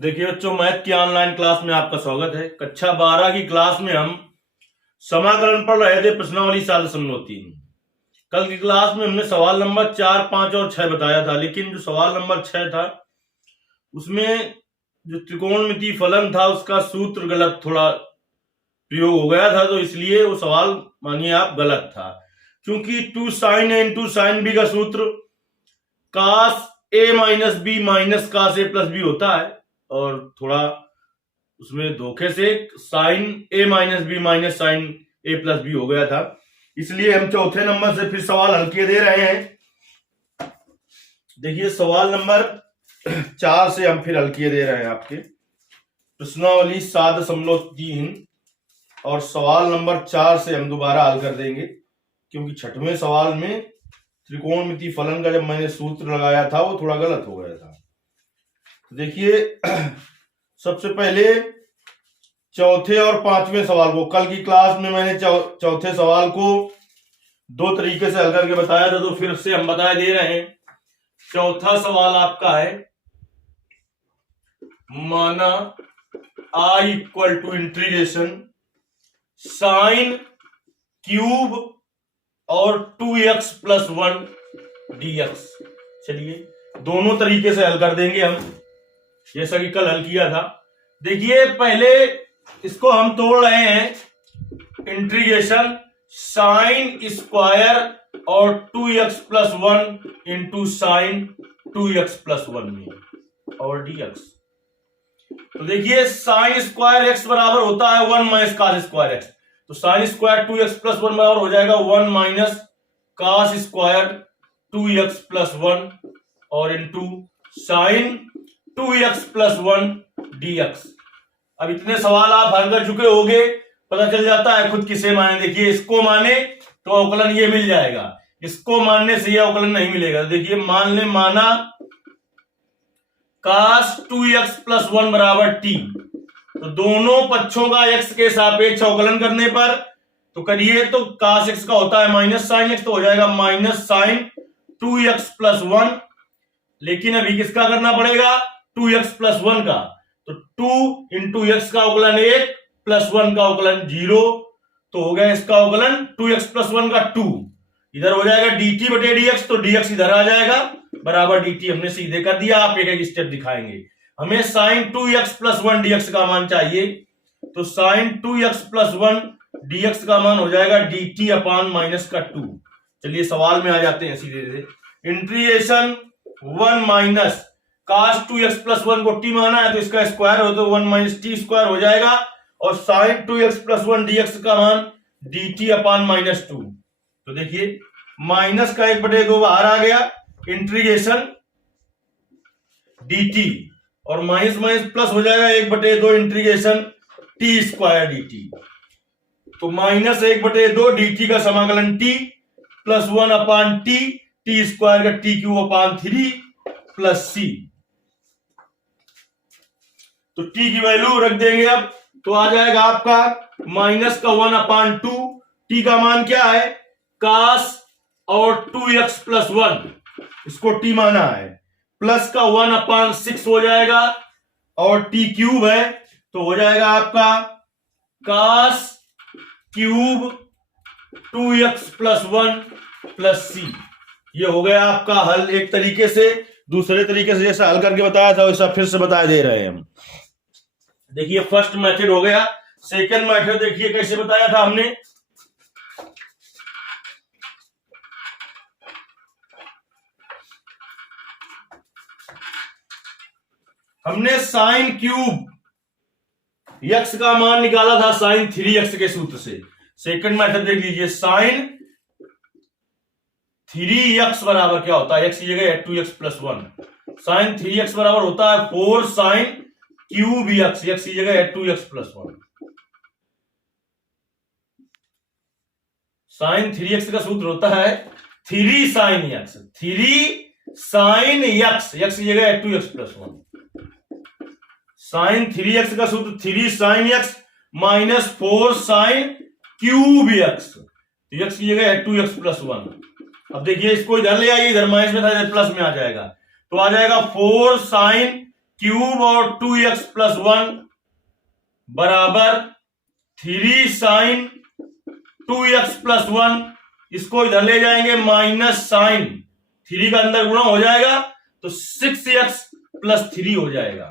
देखिए बच्चों, मैथ की ऑनलाइन क्लास में आपका स्वागत है। कक्षा 12 की क्लास में हम समाकलन पढ़ रहे थे, प्रश्नावली 7.3। कल की क्लास में हमने सवाल नंबर 4, 5 और 6 बताया था, लेकिन जो सवाल नंबर 6 था उसमें जो त्रिकोणमितीय फलन था उसका सूत्र गलत थोड़ा प्रयोग हो गया था, तो इसलिए वो सवाल मानिए आप गलत था। क्योंकि 2 sin a into sine B का सूत्र cos a minus B minus cos a plus B होता है, और थोड़ा उसमें धोखे से sine A minus B minus sine A plus B हो गया था। इसलिए हम चौथे नंबर से फिर सवाल हल किए दे रहे हैं। देखिए सवाल नंबर 4 से हम फिर हल किए दे रहे हैं आपके प्रश्नावली 7.3, और सवाल नंबर 4 से हम दोबारा हल कर देंगे, क्योंकि छठवें सवाल में त्रिकोणमितीय फलन का जब मैंने सूत्र लगाया था वो थोड़ा गलत हो गया था। देखिए सबसे पहले चौथे और पांचवें सवाल को, कल की क्लास में मैंने चौथे सवाल को दो तरीके से हल करके बताया था, तो फिर से हम बताए दे रहे हैं। चौथा सवाल आपका है, माना I equal to integration sine cube और 2x प्लस 1 dx। चलिए दोनों तरीके से हल कर देंगे हम, जैसा कि कल हल किया था। देखिए पहले इसको हम तोड़ रहे हैं, इंटीग्रेशन साइन स्क्वायर और 2x plus 1 into sine 2x plus 1 में और dx। तो देखिए साइन स्क्वायर x बराबर होता है 1 माइनस cos स्क्वायर x, तो साइन स्क्वायर 2x प्लस 1 बराबर हो जाएगा 1 minus cos square 2x plus 1 और into sine 2x plus 1 dx। अब इतने सवाल आप हल कर चुके होंगे, पता चल जाता है खुद किसे माने। देखिए इसको माने तो अवकलन ये मिल जाएगा, इसको मानने से ये अवकलन नहीं मिलेगा। देखिए मान ले, माना cos 2x प्लस 1 बराबर t, तो दोनों पक्षों का x के सापेक्ष अवकलन करने पर तो करिए, तो cos x का होता है माइनस साइन x, तो हो जाएगा माइनस साइन 2x प्लस 1। लेकिन अभी किसका करना पड़ेगा, 2x प्लस 1 का, तो 2 इंटू एक्स का अवकलन 1 प्लस 1 का अवकलन 0, तो हो गया इसका अवकलन 2x प्लस 1 का 2, इधर हो जाएगा dt बटे dx, तो dx इधर आ जाएगा बराबर dt। हमने सीधे कर दिया, आप एक एक स्टेप दिखाएंगे। हमें साइन 2x प्लस 1 dx का मान चाहिए, तो साइन 2x प्लस 1 dx का मान हो जाएगा dt अपान माइनस का 2। चलिए सवाल में आ जाते हैं सीधे सीधे। Integration 1 minus cos 2x plus 1 को t माना है, तो इसका स्क्वायर हो तो 1 माइनस टी स्क्वायर हो जाएगा, और साइन 2x प्लस 1 dx का मान dt अपान माइनस 2। तो देखिए माइनस का 1/2 बाहर आ गया, इंटीग्रेशन dt, और माइनस माइनस प्लस हो जाएगा 1/2 इंटीग्रेशन टी स्क्वायर dt। तो माइनस 1/2 dt का समाकलन t प्लस 1 अपान टी स्क्वायर का टी क्यूब अपान 3 प्लस c। तो t की वैल्यू रख देंगे अब, तो आ जाएगा आपका माइनस का 1 अपान 2, t का मान क्या है cos और 2x प्लस 1, इसको t माना है, प्लस का 1 अपान 6 हो जाएगा, और t क्यूब है तो हो जाएगा आपका cos cube 2x plus 1 plus c। ये हो गया आपका हल एक तरीके से। दूसरे तरीके से जैसा हल करके बताया था वैसा फिर से बता दे रहे हैं हम। देखिए फर्स्ट मेथड हो गया। सेकंड मेथड देखिए कैसे बताया था हमने। हमने साइन क्यूब x का मान निकाला था साइन 3x के सूत्र से। सेकंड मेथड देख लीजिए, साइन 3x बराबर क्या होता है, x की जगह 2x प्लस 1, साइन 3x बराबर होता है 4 साइन क्यूब x, x की जगह 2x प्लस 1। साइन 3x का सूत्र होता है 3 sine x, 3 sine x, x की जगह 2x प्लस 1। साइन 3x का सूत्र 3 sine x minus 4 sine cube x, x की जगह 2x प्लस 1। अब देखिए इसको इधर ले आइए, इधर माइनस में था, इधर प्लस में आ जाएगा, तो आ जाएगा 4 साइन क्यूब और 2x प्लस 1 बराबर 3 साइन 2x प्लस 1। इसको इधर ले जाएंगे माइनस साइन 3 का अंदर गुणा हो जाएगा तो 6x प्लस 3 हो जाएगा,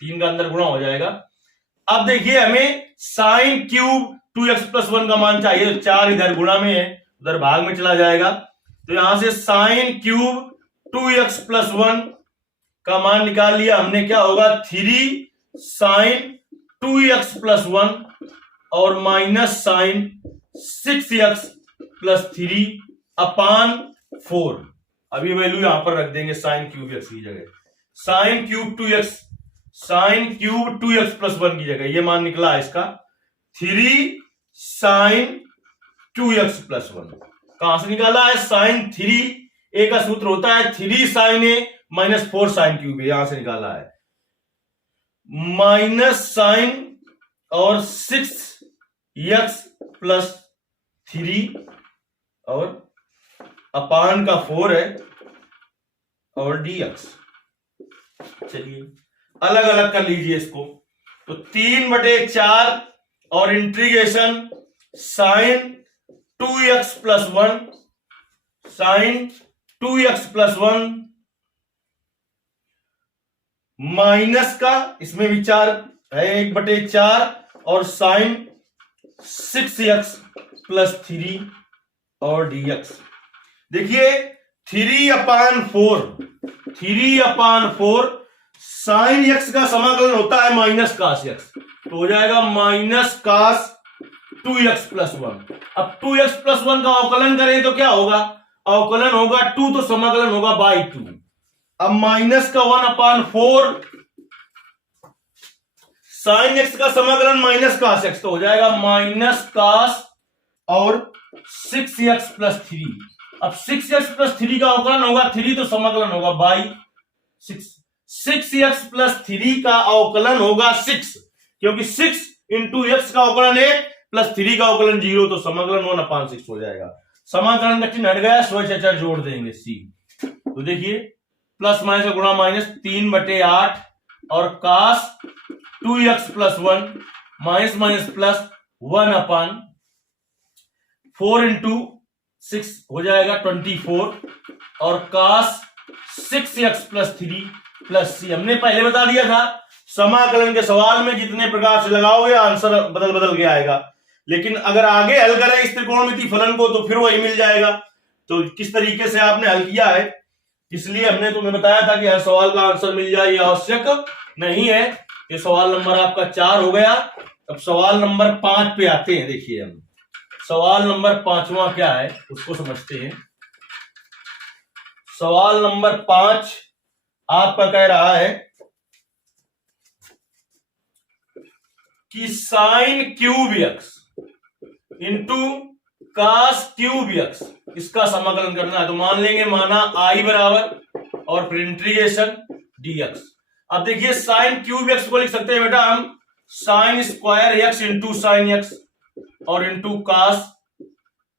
3 का अंदर गुणा हो जाएगा। अब देखिए हमें साइन क्यूब 2x प्लस 1 का मान चाहिए, तो 4 इधर गुणा में है, उधर भाग में चला जाएगा, तो यहां से साइन क्यूब 2x प्लस 1 का मान निकाल लिया हमने। क्या होगा 3 साइन 2x प्लस 1 और माइनस साइन 6x प्लस 3 अपान 4। अभी वैल्यू यहां पर रख देंगे साइन क्यूब x की जगह, sine cube 2x, sine cube 2x plus 1 की जगह ये मान निकला है इसका 3 साइन 2x प्लस 1। कहां से निकाला है? साइन 3a का सूत्र होता है 3 sine a minus 4 sine cube a, यहां से निकाला है माइनस साइन और 6x प्लस 3 और अपान का 4 है और dx। चलिए अलग अलग कर लीजिए इसको, तो 3/4 और integration sine 2x plus 1, sine 2x plus 1 minus का, इसमें भी 4 है 1/4 और साइन 6x प्लस 3 और dx। देखिए 3/4 साइन x का समाकलन होता है माइनस कास x, तो हो जाएगा माइनस कास 2x प्लस 1। अब 2x प्लस 1 का अवकलन करें तो क्या होगा? अवकलन होगा 2 तो समाकलन होगा बाई 2। अब माइनस का 1/4 साइन x का समाकलन माइनस कास x, तो हो जाएगा माइनस कास और 6x प्लस 3। अब 6x प्लस 3 का अवकलन होगा 3 तो समाकलन होगा बाई 6। 6x प्लस 3 का अवकलन होगा 6, क्योंकि 6 इंटू x का अवकलन 1 प्लस 3 का अवकलन 0, तो समाकलन 1/6 हो जाएगा। समाकलन का चिन्ह हट गया, स्वयं जोड़ देंगे c। तो देखिए प्लस माइनस का गुणा माइनस 3/8 और कास 2x plus 1 minus minus plus 1/4 into 6 हो जाएगा 24 और कास 6x प्लस 3 प्लस c। हमने पहले बता दिया था समाकलन के सवाल में जितने प्रकार से लगाओगे आंसर बदल बदल के आएगा, लेकिन अगर आगे हल करें इस त्रिकोणमिति फलन को तो फिर वही मिल जाएगा। तो किस तरीके से आपने हल किया है, इसलिए हमने तुम्हें बताया था कि हर सवाल का आंसर मिल जाए ये आवश्यक नहीं है। ये सवाल नंबर आपका 4 हो गया। अब सवाल नंबर 5 पे आते हैं। देखिए हम सवाल नंबर 5वां क्या है उसको समझते हैं। सवाल नंबर 5 आपका कह रहा है कि sine cube x into cos cube x इसका समाकलन करना है। तो मान लेंगे माना i बराबर और फिर इंटीग्रेशन dx। अब देखिए साइन क्यूब x को लिख सकते हैं बेटा हम sine square x into sine x और into cos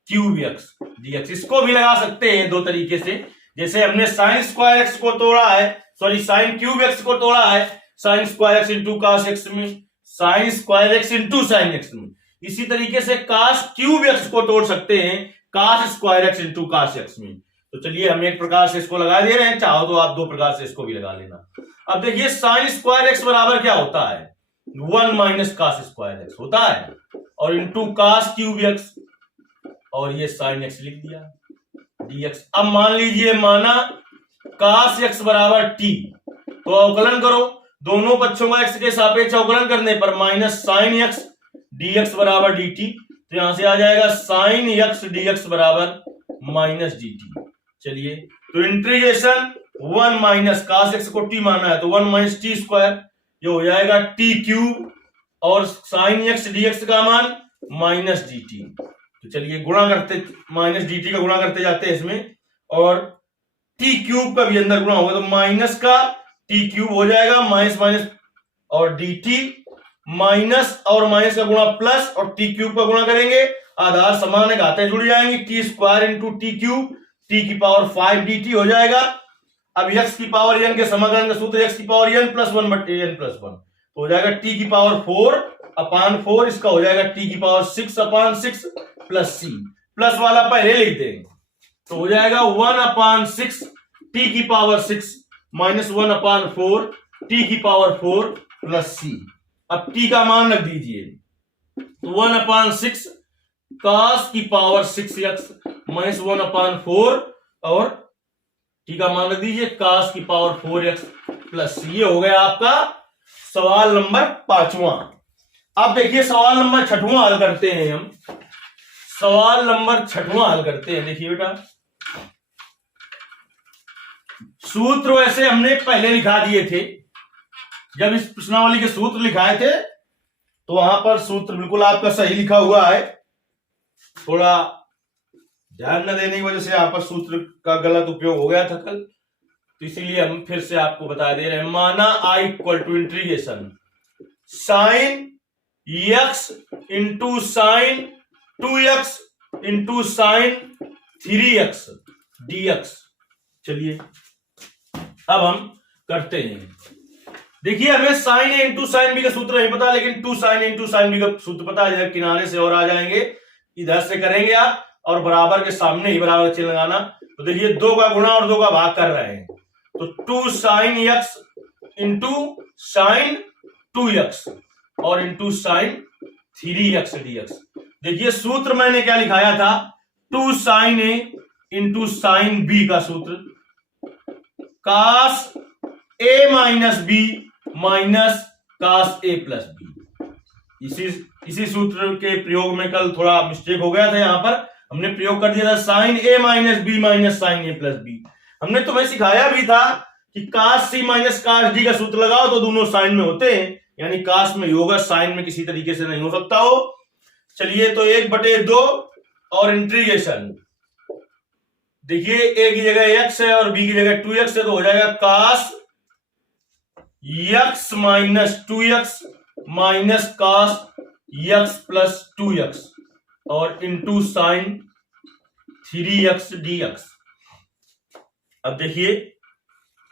cube x dx। इसको भी लगा सकते हैं दो तरीके से, जैसे हमने साइन स्क्वायर x को तोड़ा है, सॉरी साइन क्यूब x को तोड़ा है sine square x into cos x में, sine square x into sine x में। इसी तरीके से कास क्यूब x को तोड़ सकते हैं cos square x into cos x में। तो चलिए हम एक प्रकार से इसको लगा दे रहे हैं, चाहो तो आप दो प्रकार से इसको भी लगा लेना। अब देखिए साइन स्क्वायर x बराबर क्या होता है 1 माइनस कास स्क्वायर x होता है और इंटू कास क्यूब x और ये साइन x लिख दिया dx। अब मान लीजिए माना कास x बराबर t, तो अवकलन करो दोनों पक्षों का x के सापेक्ष अवकलन करने पर माइनस साइन x dx बराबर dt। तो यहां से आ जाएगा साइन x dx बराबर माइनस dt। चलिए तो इंटीग्रेशन 1 माइनस कास x को t माना है तो 1 माइनस टी स्क्वायर, ये हो जाएगा t क्यूब और साइन x dx का मान माइनस dt। तो चलिए गुणा करते, माइनस dt का गुणा करते जाते हैं इसमें और t क्यूब का भी अंदर गुणा होगा तो माइनस का t क्यूब हो जाएगा माइनस माइनस और dt, माइनस और माइनस का गुणा प्लस और t क्यूब का गुणा करेंगे आधार समान है घातें जुड़ जाएंगी, T square into T cube T की पावर 5 dt हो जाएगा। अब x की पावर n के समाकलन का सूत्र x की पावर n प्लस 1 बटे n प्लस 1, तो हो जाएगा t की पावर 4 अपान 4, इसका हो जाएगा t की पावर 6 अपान 6 प्लस c, प्लस वाला पहले लिख देंगे तो हो जाएगा 1 अपान 6 t की पावर 6 माइनस 1 अपान 4 t की पावर 4 प्लस c। अब t का मान रख दीजिए, तो 1 अपान 6 cos की पावर 6x माइनस 1 अपान 4 और t का मान रख दीजिए cos की पावर 4x प्लस c। ये हो गया आपका सवाल नंबर 5वां। अब देखिए सवाल नंबर 6वां हल करते हैं हम। सवाल नंबर 6वां हल करते हैं। देखिए बेटा, सूत्र वैसे हमने पहले लिखा दिए थे, जब इस प्रश्नावली के सूत्र लिखाए थे तो वहां पर सूत्र बिल्कुल आपका सही लिखा हुआ है, थोड़ा ध्यान न देने की वजह से यहाँ पर सूत्र का गलत उपयोग हो गया था कल, तो इसीलिए हम फिर से आपको बता दे रहे हैं। माना I equal to integration sine x into sine 2x into sine 3x dx। चलिए अब हम करते हैं। देखिए हमें sine A into sine B का सूत्र नहीं पता, लेकिन 2 साइन इंटू साइन बी का सूत्र पता है। इधर किनारे से और आ जाएंगे, इधर से करेंगे आप, और बराबर के सामने ही बराबर चिन्ह लगाना। तो देखिए 2 का गुणा और 2 का भाग कर रहे हैं, तो 2 sine x into sine 2x और इंटू साइन 3x dx। देखिए सूत्र मैंने क्या लिखाया था, 2 sign A into sine B का सूत्र कास ए माइनस बी माइनस कास ए प्लस बी। इसी सूत्र के प्रयोग में कल थोड़ा मिस्टेक हो गया था, यहां पर हमने प्रयोग कर दिया था sign A minus B minus sine A plus B. हमने तुम्हें सिखाया भी था कि कास सी माइनस कास डी का सूत्र लगाओ तो दोनों साइन में होते हैं, यानी कास में होगा, साइन में किसी तरीके से नहीं हो सकता हो। चलिए तो 1/2 और इंटीग्रेशन, देखिए ए की जगह x है और b की जगह 2x है, तो हो जाएगा cos x minus 2x minus cos x plus 2x और इंटू साइन 3x dx। अब देखिए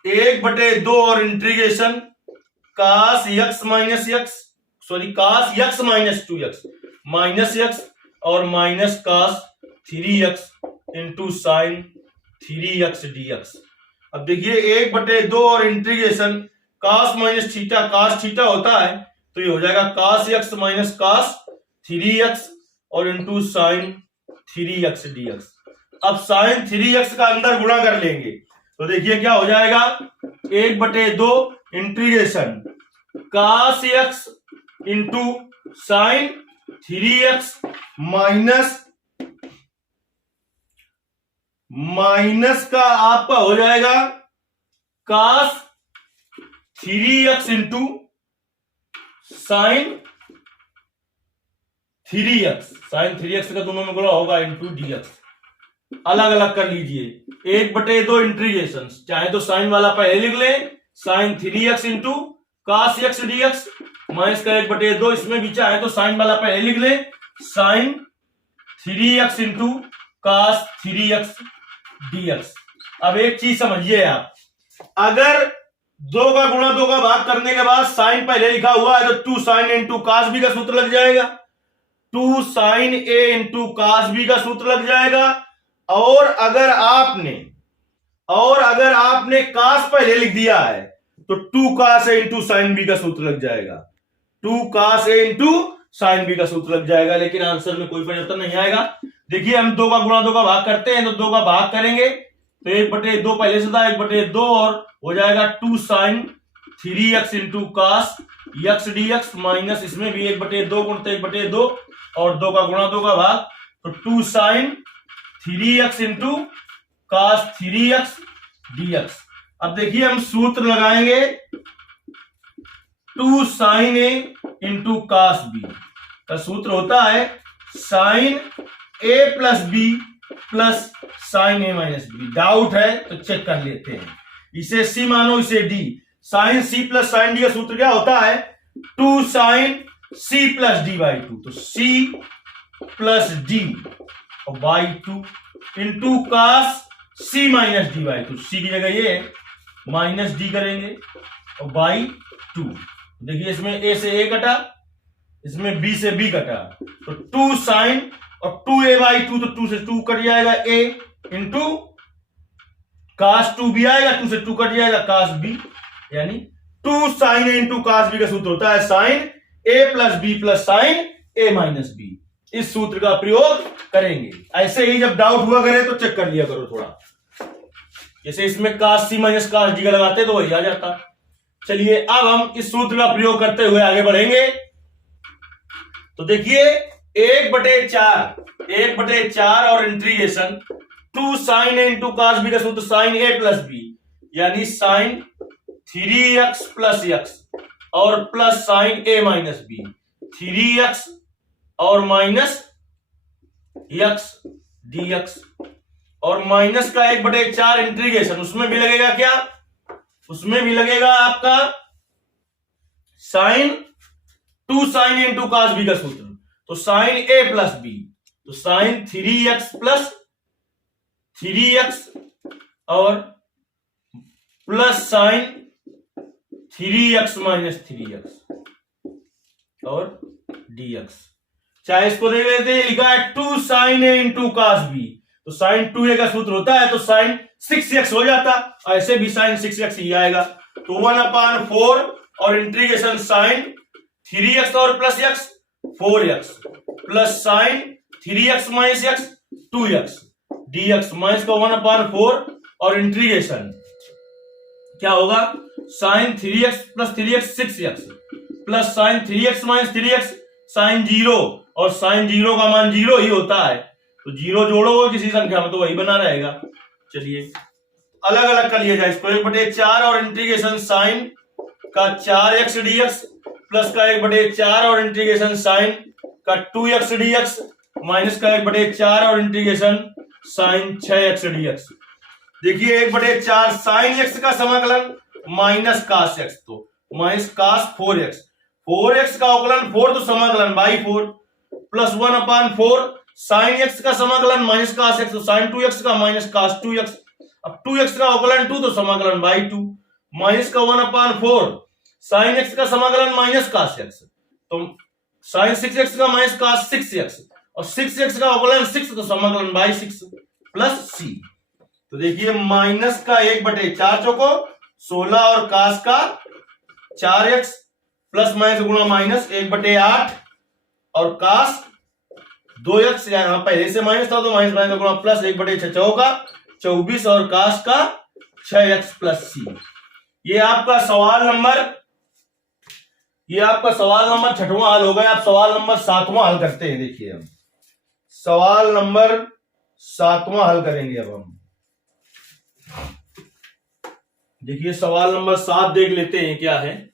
1/2 और integration cos x minus x, sorry cos x minus 2x minus x और minus cos 3x into sine 3x dx। अब देखिए 1/2 और integration cos minus theta, cos theta होता है, तो ये हो जाएगा cos x minus cos 3x और इंटू साइन 3x dx। अब साइन 3x का अंदर गुणा कर लेंगे, तो देखिए क्या हो जाएगा, 1/2 integration cos x into sine 3x minus का आपका हो जाएगा कास 3x into sine 3x, sign 3x का दोनों में गुणा होगा इंटू dx। अलग अलग कर लीजिए, 1/2 इंटीग्रेशन, चाहे तो साइन वाला पहले लिख लें, sine 3x into cos x dx minus का 1/2, इसमें भी चाहे तो साइन वाला पहले लिख लें, साइन 3x इंटू कास 3x dx। अब एक चीज समझिए आप, अगर 2 का गुणा 2 का भाग करने के बाद साइन पहले लिखा हुआ है, तो 2 साइन इंटू कास बी का सूत्र लग जाएगा, 2 sign A into cos B का सूत्र लग जाएगा। और अगर आपने कास पहले लिख दिया है तो 2 कास ए इंटू साइन बी का सूत्र लग जाएगा, 2 कास ए इंटू साइन बी का सूत्र लग जाएगा, लेकिन आंसर में कोई परिवर्तन नहीं आएगा। देखिए हम 2 का गुणा 2 का भाग करते हैं, तो 2 का भाग करेंगे तो 1/2 पहले से था, 1/2 और हो जाएगा 2 sine 3x into cos x dx minus इसमें भी 1/2 गुणते 1/2 और 2 का गुणा 2 का भाग, तो 2 साइन 3x इंटू कास 3x dx। अब देखिए हम सूत्र लगाएंगे, 2 sign A into cos B का सूत्र होता है sign A plus B plus sign A minus B. Doubt है तो चेक कर लेते हैं, इसे सी मानो इसे D. Sine C plus sine D का सूत्र क्या होता है, 2 sine C plus D by 2, तो C plus D by 2 into cos C minus D by 2, C की जगह ये माइनस डी करेंगे और बाई 2। देखिए इसमें ए से ए कटा, इसमें बी से बी कटा, तो 2 साइन और 2a/2, तो 2 से 2 कट जाएगा a इंटू कास 2b आएगा, 2 से 2 कट जाएगा कास b, यानी 2 sine a into cos b का सूत्र होता है sine a plus B plus sine a minus B. इस सूत्र का प्रयोग करेंगे। ऐसे ही जब डाउट हुआ करे तो चेक कर लिया करो थोड़ा, जैसे इसमें कास सी माइनस कास डी का लगाते तो वही आ जाता। चलिए अब हम इस सूत्र का प्रयोग करते हुए आगे बढ़ेंगे। तो देखिए 1/4 और integration 2 sign A into cos B का सूत्र साइन ए प्लस बी, यानी साइन 3x प्लस एक्स और plus sign A minus B, 3x और माइनस एक्स dx, और माइनस का 1/4 इंटीग्रेशन, उसमें भी लगेगा क्या, उसमें भी लगेगा आपका sign 2 sign A into cos B का सूत्र, तो साइन ए प्लस बी, तो साइन 3x प्लस 3x और plus sine 3x minus 3x और dx। चाहे इसको देख लेते हैं, लिखा है 2 sign A into cos B, तो साइन 2a का सूत्र होता है तो साइन 6x हो जाता, ऐसे भी साइन 6x ही आएगा, तो 1/4 और इंटीग्रेशन साइन 3x और plus x 4x plus sine 3x minus x 2x dx, minus का 1/4 और इंटीग्रेशन क्या होगा, sine 3x plus 3x 6x plus sine 3x minus 3x sine 0, और साइन 0 का मान 0 ही होता है, तो 0 जोड़ोगे किसी संख्या में तो वही बना रहेगा। चलिए अलग अलग कर लिया जाए इसको, 1/4 और इंटीग्रेशन साइन का 4x dx प्लस का 1/4 और इंटीग्रेशन साइन का 2x dx माइनस का 1/4 और इंटीग्रेशन साइन 6x dx। देखिए 1/4 साइन x का समाकलन माइनस कास x, तो माइनस कास 4x, 4x का अवकलन 4 तो समाकलन बाई 4 प्लस 1/4 साइन x का समाकलन माइनस कास x, तो साइन 2x का माइनस कास 2x, अब 2x का अवकलन 2 तो समाकलन बाई 2 माइनस का 1/4 साइन x का समाकलन माइनस कास x, तो साइन 6x का माइनस कास 6x और 6x का अवकलन 6 तो समाकलन बाई 6 प्लस c। तो देखिए माइनस का 1/4 चौको 16 और कास का 4x प्लस माइनस गुणा माइनस 1/8 और कास 2x, यहां पहले से माइनस था तो माइनस माइनस गुणा प्लस 1/6 चौका 24 और कास का 6x प्लस c। ये आपका सवाल नंबर 6वां हल हो गया। आप सवाल नंबर 7वां हल करते हैं। देखिए हम सवाल नंबर 7वां हल करेंगे। अब हम देखिए सवाल नंबर 7 देख लेते हैं क्या है।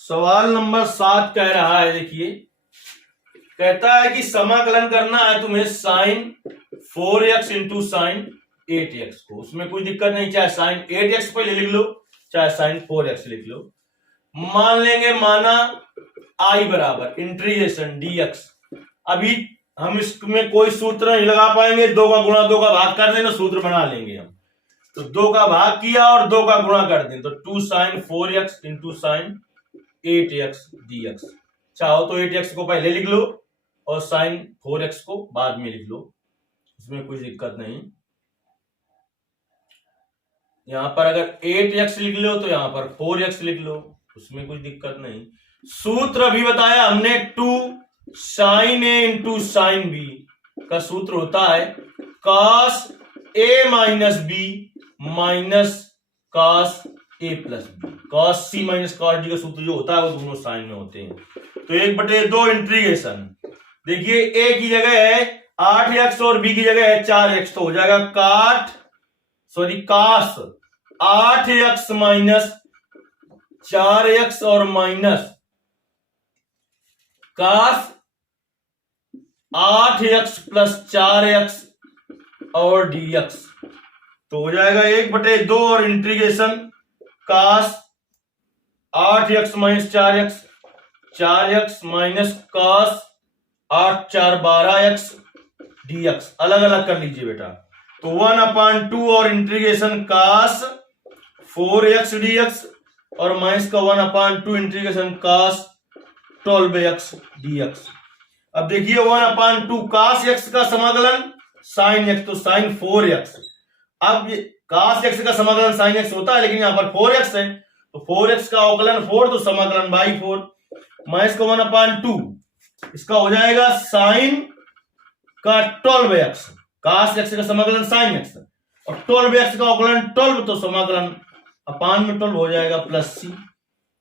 सवाल नंबर 7 कह रहा है, देखिए कहता है कि समाकलन करना है तुम्हें sign 4x into sine 8x को। उसमें कोई दिक्कत नहीं, चाहे साइन 8x पहले लिख लो चाहे साइन 4x लिख लो। मान लेंगे माना I बराबर इंटीग्रेशन dx। अभी हम इसमें कोई सूत्र नहीं लगा पाएंगे, 2 का गुणा 2 का भाग कर देना सूत्र बना लेंगे हम। तो 2 का भाग किया और 2 का गुणा कर दें तो 2 sign 4x into sine 8x dx। चाहो तो 8x को पहले लिख लो और साइन 4x को बाद में लिख लो, इसमें कोई दिक्कत नहीं। यहां पर अगर 8x लिख लो तो यहां पर 4x लिख लो, उसमें कोई दिक्कत नहीं। सूत्र अभी बताया हमने 2 sine a into sine b का सूत्र होता है cos a minus b minus cos a plus B. cos c माइनस cos d का सूत्र जो होता है वो दोनों साइन में होते हैं। तो 1/2 इंटीग्रेशन, देखिए a की जगह है 8x और b की जगह है 4x, तो हो जाएगा cos 8x माइनस 4x और minus cos 8x plus 4x और dx, तो हो जाएगा 1/2 और integration cos 8x minus 4x, 4x minus cos 8 4 12x dx अलग अलग कर लीजिए बेटा। तो 1/2 और इंटीग्रेशन cos 4x dx और माइनस का 1/2 इंटीग्रेशन cos 12x dx। अब देखिए 1/2 cos x का समाकलन sin x, तो sin 4x। अब cos x का समाकलन sin x होता है, लेकिन यहां पर 4x है, तो 4x का अवकलन 4, तो समाकलन बाई 4 माइनस का 1/2 इसका हो जाएगा sin का 12x, cos x का समाकलन sin x और 12x का अवकलन 12, तो समाकलन अपान में 12 हो जाएगा प्लस c।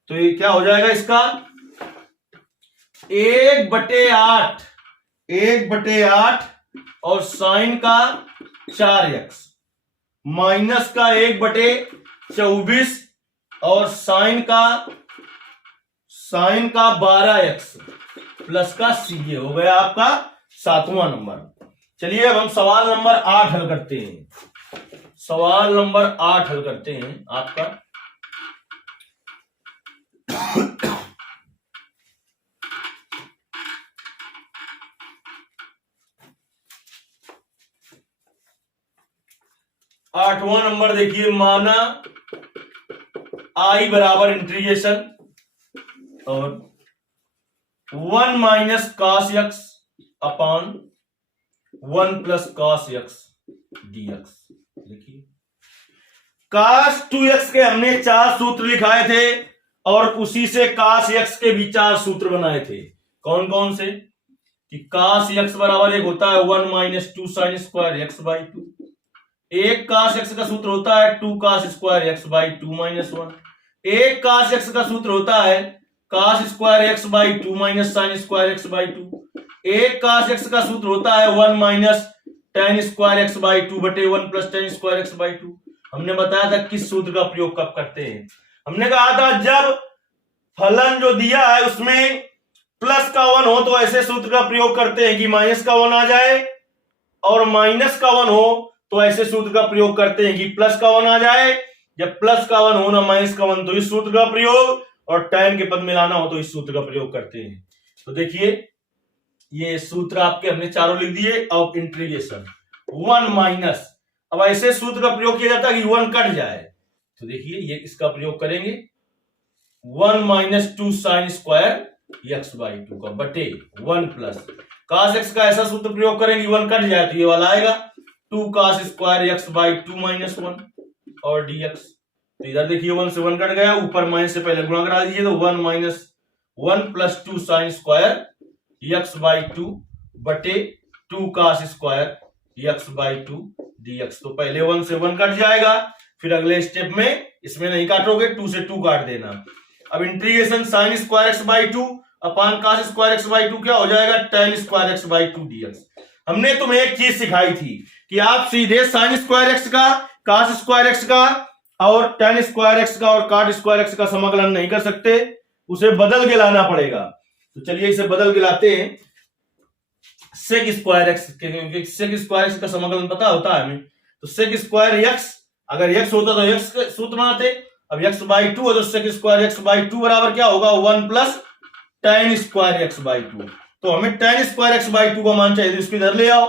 तो ये क्या हो जाएगा इसका 1/8 और साइन का 4x माइनस का 1/24 और साइन का 12x प्लस का c। ये हो गया आपका 7वां नंबर। चलिए अब हम सवाल नंबर 8 हल करते हैं। सवाल नंबर 8 हल करते हैं आपका। आठवां नंबर देखिए, माना i बराबर इंटीग्रेशन और 1 minus cos x upon 1 plus cos x dx। देखिए cos 2x के हमने 4 सूत्र लिखाए थे और उसी से cos x के भी 4 सूत्र बनाए थे। कौन कौन से? कि cos x बराबर एक होता है 1 minus 2 sign square x by 2, एक cos x का सूत्र होता है 2 cos square x by 2 minus 1, एक cos x का सूत्र होता है cos square x by 2 minus sign square x by 2, एक cos x का सूत्र होता है 1 minus tan square x by 2 बटे 1 plus tan square x by 2। हमने बताया था किस सूत्र का प्रयोग कब करते हैं। हमने कहा था जब फलन जो दिया है उसमें प्लस का 1 हो तो ऐसे सूत्र का प्रयोग करते हैं कि माइनस का 1 आ जाए, और माइनस का 1 हो तो ऐसे सूत्र का प्रयोग करते हैं कि प्लस का 1 आ जाए। जब प्लस का 1 हो ना माइनस का 1 तो इस सूत्र का प्रयोग, और tan के पद मिलाना हो तो इस सूत्र का प्रयोग करते हैं। तो देखिए ये सूत्र आपके हमने चारों लिख दिए। अब इंटीग्रेशन 1 माइनस, अब ऐसे सूत्र का प्रयोग किया जाता है कि 1 कट जाए, तो देखिए ये इसका प्रयोग करेंगे 1 minus 2 sign square x by 2 का बटे 1 प्लस cos x का ऐसा सूत्र प्रयोग करेंगे 1 कट जाए तो ये वाला आएगा 2 cos square x by 2 minus 1 और dx। तो इधर देखिए 1 से 1 कट गया, ऊपर माइनस से पहले गुणा करा दीजिए, तो 1 minus 1 plus 2 sign square x by 2 बटे 2 cos square x by 2 dx। तो पहले 1 से 1 कट जाएगा, फिर अगले स्टेप में इसमें नहीं काटोगे, 2 से 2 काट देना। अब integration sign square x by 2 upon cos square x by 2 क्या हो जाएगा tan square x by 2 dx। हमने तुम्हें एक चीज सिखाई थी कि आप सीधे साइन स्क्वायर x का, cos स्क्वायर x का और tan स्क्वायर x का और cot स्क्वायर x का समाकलन नहीं कर सकते, उसे बदल के लाना पड़ेगा। तो चलिए इसे बदल के लाते हैं। Sec square x, sec square x का समाकलन पता होता है हमें, तो सेक स्क्वायर x, अगर x होता तो x का सूत्र बनाते। अब x बाई 2 है तो सेक स्क्वायर x बाई 2 बराबर क्या होगा 1 plus tan square x by 2। तो हमें tan स्क्वायर x बाई 2 का मान चाहिए, तो इसको इधर ले आओ।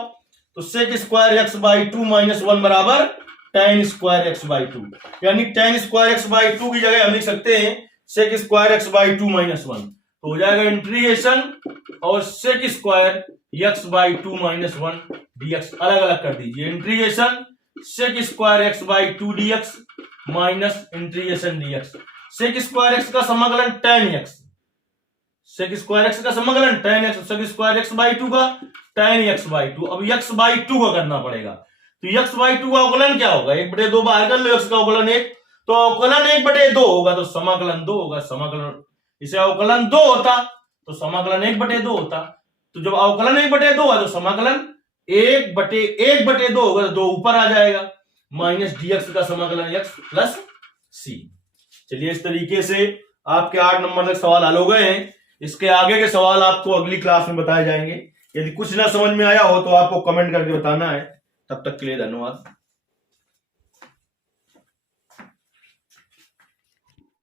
तो sec square x by 2 minus 1 बराबर tan स्क्वायर x बाई 2, यानी tan स्क्वायर x बाई 2 की जगह हम लिख सकते हैं sec square x by 2 minus 1। तो हो जाएगा इंटीग्रेशन और sec square x by 2 minus 1 dx अलग अलग कर दीजिए। Integration sec square x by 2 dx minus integration dx। Sec square x का समाकलन tan x, sec square x का समाकलन tan x, sec square x by 2 का tan x बाई 2। अब x बाई 2 का करना पड़ेगा, तो x बाई 2 का अवकलन क्या होगा 1/2 बाहर कर लो, x का अवकलन 1, तो अवकलन 1/2 होगा तो समाकलन 2 होगा। समाकलन, इसे अवकलन 2 होता तो समाकलन 1/2 होता। तो जब अवकलन 1/2 है तो समाकलन 1/2 होगा, तो 2 ऊपर आ जाएगा, माइनस dx का समाकलन x प्लस c। चलिए इस तरीके से आपके 8 नंबर तक सवाल हल हो गए हैं। इसके आगे के सवाल आपको अगली क्लास में बताए जाएंगे। यदि कुछ ना समझ में आया हो तो आपको कमेंट करके बताना है। तब तक के लिए धन्यवाद।